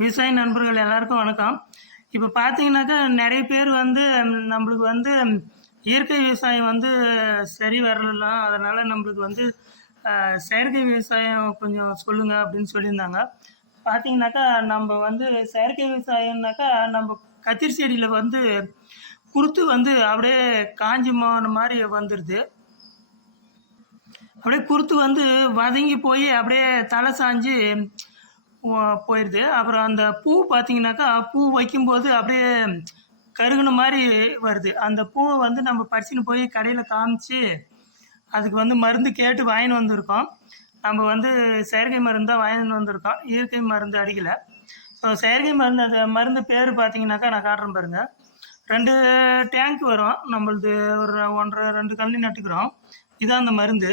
விவசாய நண்பர்கள் எல்லாருக்கும் வணக்கம். இப்போ பார்த்தீங்கன்னாக்கா நிறைய பேர் வந்து நம்மளுக்கு வந்து இயற்கை விவசாயம் வந்து சரி வரலாம். அதனால் நம்மளுக்கு வந்து செயற்கை விவசாயம் கொஞ்சம் சொல்லுங்க அப்படின்னு சொல்லியிருந்தாங்க. பார்த்தீங்கன்னாக்கா நம்ம வந்து செயற்கை விவசாயம்னாக்கா நம்ம கத்திரி செடியில் வந்து குருத்து வந்து அப்படியே காஞ்சி போன மாதிரி வந்துடுது. அப்படியே குருத்து வந்து வதங்கி போய் அப்படியே தலை சாஞ்சு போயிடுது. அப்புறம் அந்த பூ பார்த்தீங்கன்னாக்கா பூ வைக்கும்போது அப்படியே கருகுன மாதிரி வருது. அந்த பூவை வந்து நம்ம பறிச்சுன்னு போய் கடையில் காமிச்சு அதுக்கு வந்து மருந்து கேட்டு வாங்கின்னு வந்திருக்கோம். நம்ம வந்து செயற்கை மருந்து தான் வாங்கின்னு வந்திருக்கோம், இயற்கை மருந்து அடிக்கலை. ஸோ செயற்கை மருந்து அந்த மருந்து பேர் பார்த்தீங்கன்னாக்கா நான் காட்டுறேன் பாருங்கள். 2 டேங்க் வரும் நம்மளது. ஒரு 1.5 2 கல்லி நட்டுக்கிறோம். இதுதான் அந்த மருந்து.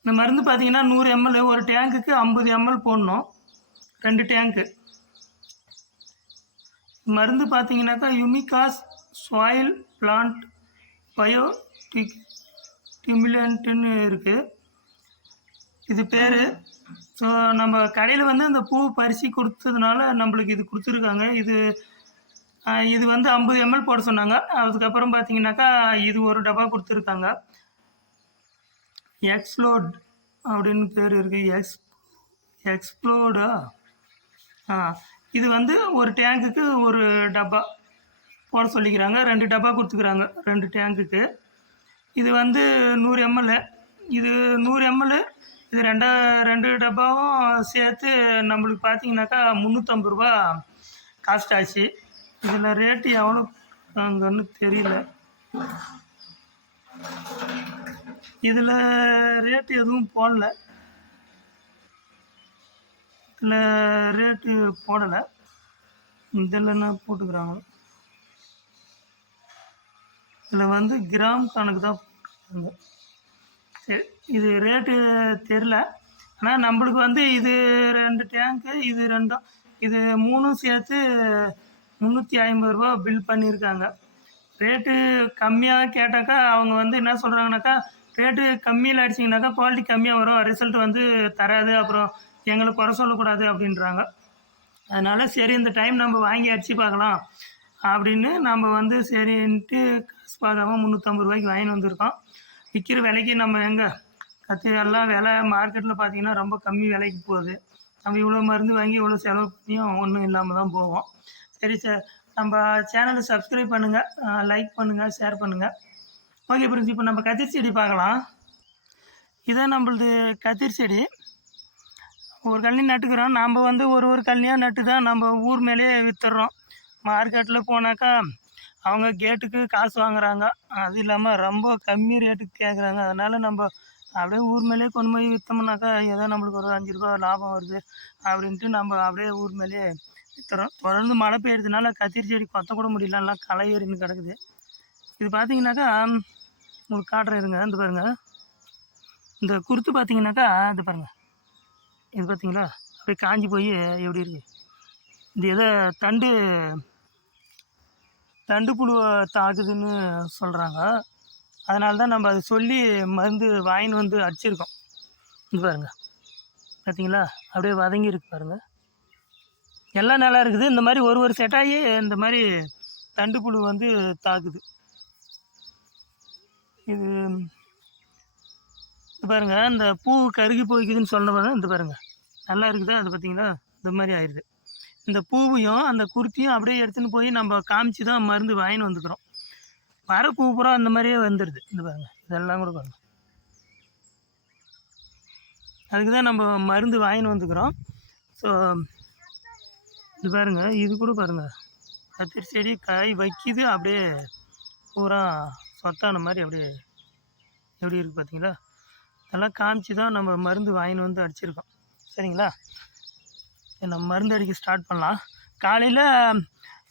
இந்த மருந்து பார்த்தீங்கன்னா 100 ml, ஒரு டேங்குக்கு 50 ml போடணும், 2 டேங்க்கு. மருந்து பார்த்தீங்கன்னாக்கா யுமிகாஸ் சாயில் பிளான்ட் பயோ ஸ்டிமுலண்ட்டுன்னு இருக்குது இது பேர். ஸோ நம்ம கடையில் வந்து அந்த பூ பறித்து கொடுத்ததுனால நம்மளுக்கு இது கொடுத்துருக்காங்க. இது வந்து 50 ml போட சொன்னாங்க. அதுக்கப்புறம் பார்த்தீங்கன்னாக்கா இது ஒரு டப்பா கொடுத்துருக்காங்க. எக்ஸ்ப்ளோட் அப்படின்னு பேர் இருக்குது. எக்ஸ்ப்ளோடா இது வந்து ஒரு டேங்குக்கு ஒரு டப்பா போட சொல்லிக்கிறாங்க. 2 டப்பா கொடுத்துக்கிறாங்க 2 டேங்குக்கு. இது வந்து 100 ml. இது 100 ml. இது 2 டப்பாவும் சேர்த்து நம்மளுக்கு பார்த்தீங்கன்னாக்கா 350 ரூபா காஸ்ட் ஆச்சு. இதில் ரேட்டு எவ்வளோ அங்கன்னு தெரியல. இதில் ரேட்டு எதுவும் போடல. இதில் ரேட்டு போடலை. இதில் என்ன போட்டுக்கிறாங்க, இதில் வந்து கிராம் கணக்கு தான் போட்டுருக்காங்க. சரி, இது ரேட்டு தெரில. ஆனால் நம்மளுக்கு வந்து இது 2 டேங்க்கு, இது 2ம், இது 3ம் சேர்த்து 350 ரூபா பில் பண்ணியிருக்காங்க. ரேட்டு கம்மியாக கேட்டாக்கா அவங்க வந்து என்ன சொல்கிறாங்கனாக்கா, ரேட்டு கம்மியில் அடிச்சிங்கனாக்கா குவாலிட்டி கம்மியாக வரும், ரிசல்ட் வந்து தராது, அப்புறம் எங்களை குறை சொல்லக்கூடாது அப்படின்றாங்க. அதனால் சரி இந்த டைம் நம்ம வாங்கி அடித்து பார்க்கலாம் அப்படின்னு நம்ம வந்து சரின்ட்டு காசு பார்க்காம 350 ரூபாய்க்கு வாங்கின்னு வந்திருக்கோம். விற்கிற விலைக்கு நம்ம எங்கே எல்லாம் விலை மார்க்கெட்டில் பார்த்திங்கன்னா ரொம்ப கம்மி விலைக்கு போகுது. நம்ம இவ்வளோ மருந்து வாங்கி இவ்வளோ செலவு பண்ணியும் ஒன்றும் இல்லாமல் தான் போவோம். சரி சார், நம்ம சேனலை சப்ஸ்கிரைப் பண்ணுங்கள், லைக் பண்ணுங்கள், ஷேர் பண்ணுங்கள். ஓகே ஃப்ரெண்ட்ஸ், இப்போ நம்ம கத்திரி செடி பார்க்கலாம். இதான் நம்மளது கத்திரி செடி. ஒரு கழனி நட்டுக்கிறோம். நம்ம வந்து ஒரு கழனியாக நட்டு தான் நம்ம ஊர் மேலேயே விற்றுறோம். மார்க்கெட்டில் போனாக்கா அவங்க கேட்டுக்கு காசு வாங்குறாங்க. அது இல்லாமல் ரொம்ப கம்மி ரேட்டுக்கு கேட்குறாங்க. அதனால் நம்ம அப்படியே ஊர் மேலேயே கொண்டு போய் விற்றோம்னாக்கா ஏதோ நம்மளுக்கு ஒரு 5 ரூபா லாபம் வருது அப்படின்ட்டு நம்ம அப்படியே ஊர் மேலேயே விற்றுறோம். தொடர்ந்து மழை பெய்யறதுனால கத்திரி செடி கொத்த கூட முடியல, எல்லாம் களை ஏறின்னு கிடக்குது. இது பார்த்தீங்கன்னாக்கா உங்களுக்கு காட்டுறேன் இருங்க. இந்த பாருங்கள், இந்த குருத்து பார்த்தீங்கன்னாக்கா இது பாருங்கள், இது பார்த்தீங்களா அப்படியே காஞ்சி போய் எப்படி இருக்குது. இது எதோ தண்டு புழுவை தாக்குதுன்னு சொல்கிறாங்க. அதனால தான் நம்ம அதை சொல்லி மருந்து வாங்கின்னு வந்து அடிச்சிருக்கோம். இது பாருங்கள், பார்த்தீங்களா அப்படியே வதங்கி இருக்கு பாருங்கள். எல்லாம் நல்லா இருக்குது. இந்த மாதிரி ஒரு செட்டாகி இந்த மாதிரி தண்டு புழு வந்து தாக்குது. இது பாருங்கள், இந்த பூ கருகி போய்க்குதுன்னு சொல்ல பாருங்கள். இந்த பாருங்கள் நல்லா இருக்குதா, அது பார்த்தீங்களா இந்த மாதிரி ஆயிடுது. இந்த பூவையும் அந்த குருத்தியும் அப்படியே எடுத்துன்னு போய் நம்ம காமிச்சு தான் மருந்து வாங்கின்னு வந்துக்கிறோம். வர பூ பூரா அந்த மாதிரியே வந்துடுது. இந்த பாருங்கள், இதெல்லாம் கூட பாருங்கள். அதுக்கு தான் நம்ம மருந்து வாங்கின்னு வந்துக்கிறோம். ஸோ இது பாருங்கள், இது கூட பாருங்கள், கத்திரி செடி காய் வைக்கிது, அப்படியே பூரா சொத்தான மாதிரி அப்படியே எப்படி இருக்குது பார்த்தீங்களா. அதெல்லாம் காமிச்சு தான் நம்ம மருந்து வாங்கின்னு வந்து அடிச்சிருக்கோம். சரிங்களா, நம்ம மருந்து அடிக்க ஸ்டார்ட் பண்ணலாம். காலையில்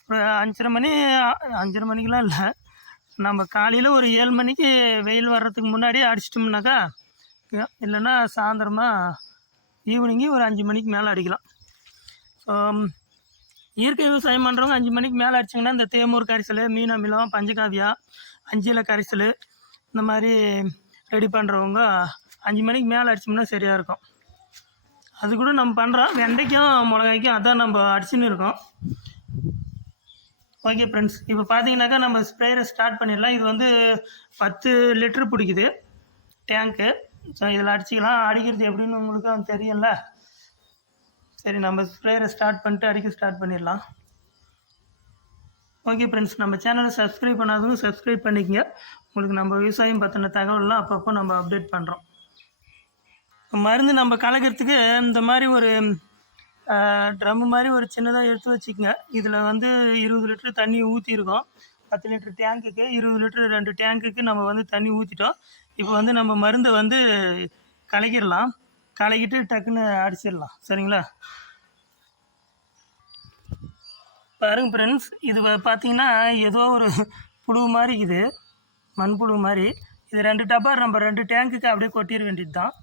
ஒரு 5:30 மணிக்கெலாம் இல்லை, நம்ம காலையில் ஒரு 7 மணிக்கு வெயில் வர்றதுக்கு முன்னாடியே அடிச்சிட்டோம்னாக்கா, இல்லைன்னா சாயந்தரமாக ஈவினிங்கு ஒரு 5 மணிக்கு மேலே அடிக்கலாம். ஸோ இயற்கை விவசாயம் பண்ணுறவங்க 5 மணிக்கு மேலே அடிச்சிங்கன்னா இந்த தேமூர் கரைசல், மீன் அமிலம், பஞ்சகாவியா, அஞ்சில கரைசல் இந்த மாதிரி ரெடி பண்ணுறவங்க 5 மணிக்கு மேலே அடிச்சோம்னா சரியாக இருக்கும். அது கூட நம்ம பண்ணுறோம். வெண்டைக்கும் மிளகாய்க்கும் அதான் நம்ம அடிச்சுன்னு இருக்கோம். ஓகே ஃப்ரெண்ட்ஸ், இப்போ பார்த்தீங்கன்னாக்கா நம்ம ஸ்ப்ரேயரை ஸ்டார்ட் பண்ணிடலாம். இது வந்து 10 லிட்டரு பிடிக்குது டேங்க்கு. ஸோ இதில் அடிச்சிக்கலாம். அடிக்கிறது எப்படின்னு உங்களுக்கு தெரியும்ல. சரி, நம்ம ஸ்ப்ரேயரை ஸ்டார்ட் பண்ணிட்டு அடிக்க ஸ்டார்ட் பண்ணிடலாம். ஓகே ஃப்ரெண்ட்ஸ், நம்ம சேனலை சப்ஸ்கிரைப் பண்ணாதவங்க சப்ஸ்கிரைப் பண்ணிக்கங்க. உங்களுக்கு நம்ம விவசாயம் பற்றின தகவல்லாம் அப்பப்போ நம்ம அப்டேட் பண்ணுறோம். மருந்து நம்ம கலக்கிறதுக்கு இந்த மாதிரி ஒரு ட்ரம்மு மாதிரி ஒரு சின்னதாக எடுத்து வச்சுக்கோங்க. இதில் வந்து 20 லிட்டரு தண்ணி ஊற்றிருக்கோம். 10 லிட்டரு டேங்க்குக்கு 20 லிட்டரு 2 டேங்க்குக்கு நம்ம வந்து தண்ணி ஊற்றிட்டோம். இப்போ வந்து நம்ம மருந்தை வந்து கலக்கிடலாம். கலக்கிட்டு டக்குன்னு அடிச்சிடலாம். சரிங்களா? பாருங்க ஃப்ரெண்ட்ஸ், இது பார்த்தீங்கன்னா ஏதோ ஒரு புழு மாதிரி இருக்குது, மண்புழு மாதிரி. இது 2 டப்பா நம்ம 2 டேங்க்குக்கு அப்படியே கொட்டிட வேண்டியது தான்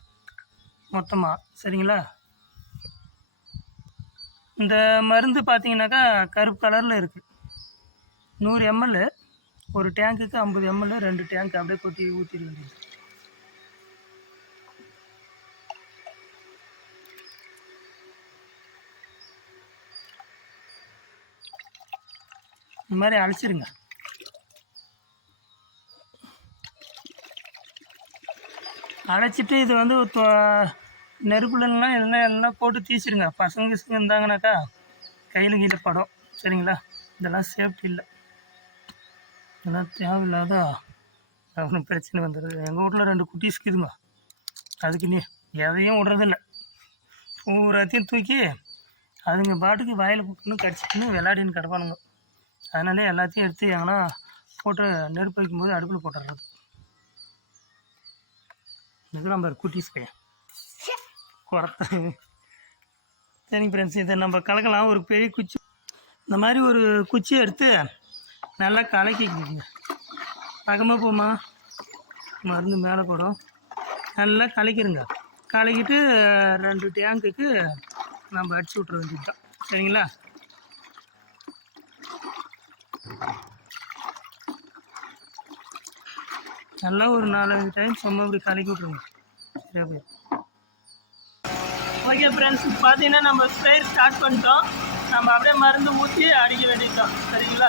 மொத்தமாக. சரிங்களா? இந்த மருந்து பார்த்தீங்கன்னாக்கா கருப்பு கலரில் இருக்குது. 100 ml ஒரு டேங்க்குக்கு 50 ml 2 டேங்க் அப்படியே கொட்டி ஊற்றிட வேண்டியது. இந்த மாதிரி அழைச்சிருங்க. அழைச்சிட்டு இது வந்து நெருப்புலலாம் எல்லாம் போட்டு தீச்சிருங்க. பசங்க இருந்தாங்கனாக்கா கையில் கீழே படம். சரிங்களா? இதெல்லாம் சேஃப்டி இல்லை, இதெல்லாம் தேவையில்லாத அவனுக்கு பிரச்சனை வந்துடுது. எங்கள் வீட்டில் 2 குட்டீஸ் இருக்குதுங்க, அதுக்கு நீ எதையும் விடுறதில்ல. பூராத்தையும் தூக்கி அதுங்க பாட்டுக்கு வாயில் குக்கணும் கடிச்சிக்கணும் விளையாடின்னு கிடப்பானுங்க. அதனாலே எல்லாத்தையும் எடுத்து எங்கன்னா போட்டு நெருப்பு வைக்கும்போது அடுப்பில் போட்டுடுறது. இதுக்கு நம்ம குட்டீஸ் பையன் குறத்த. சரிங்க ஃப்ரெண்ட்ஸ், இதை நம்ம கலக்கலாம். ஒரு பெரிய குச்சி, இந்த மாதிரி ஒரு குச்சியை எடுத்து நல்லா கலக்கிக்கிங்க. பக்கமாக போமா, மருந்து மேலே போடும். நல்லா கலக்கிடுங்க. கலக்கிட்டு 2 டேங்குக்கு நம்ம அடிச்சு விட்ற வேண்டியது தான். சரிங்களா? நல்லா ஒரு 4-5 டைம் சும்மா இப்படி கலக்கி விட்ருங்க. சரியா போய். ஓகே ஃப்ரெண்ட்ஸ், பார்த்தீங்கன்னா நம்ம ஸ்ப்ரே ஸ்டார்ட் பண்ணிட்டோம். நம்ம அப்படியே மருந்து ஊற்றி அடிக்க வேண்டியது தான். சரிங்களா?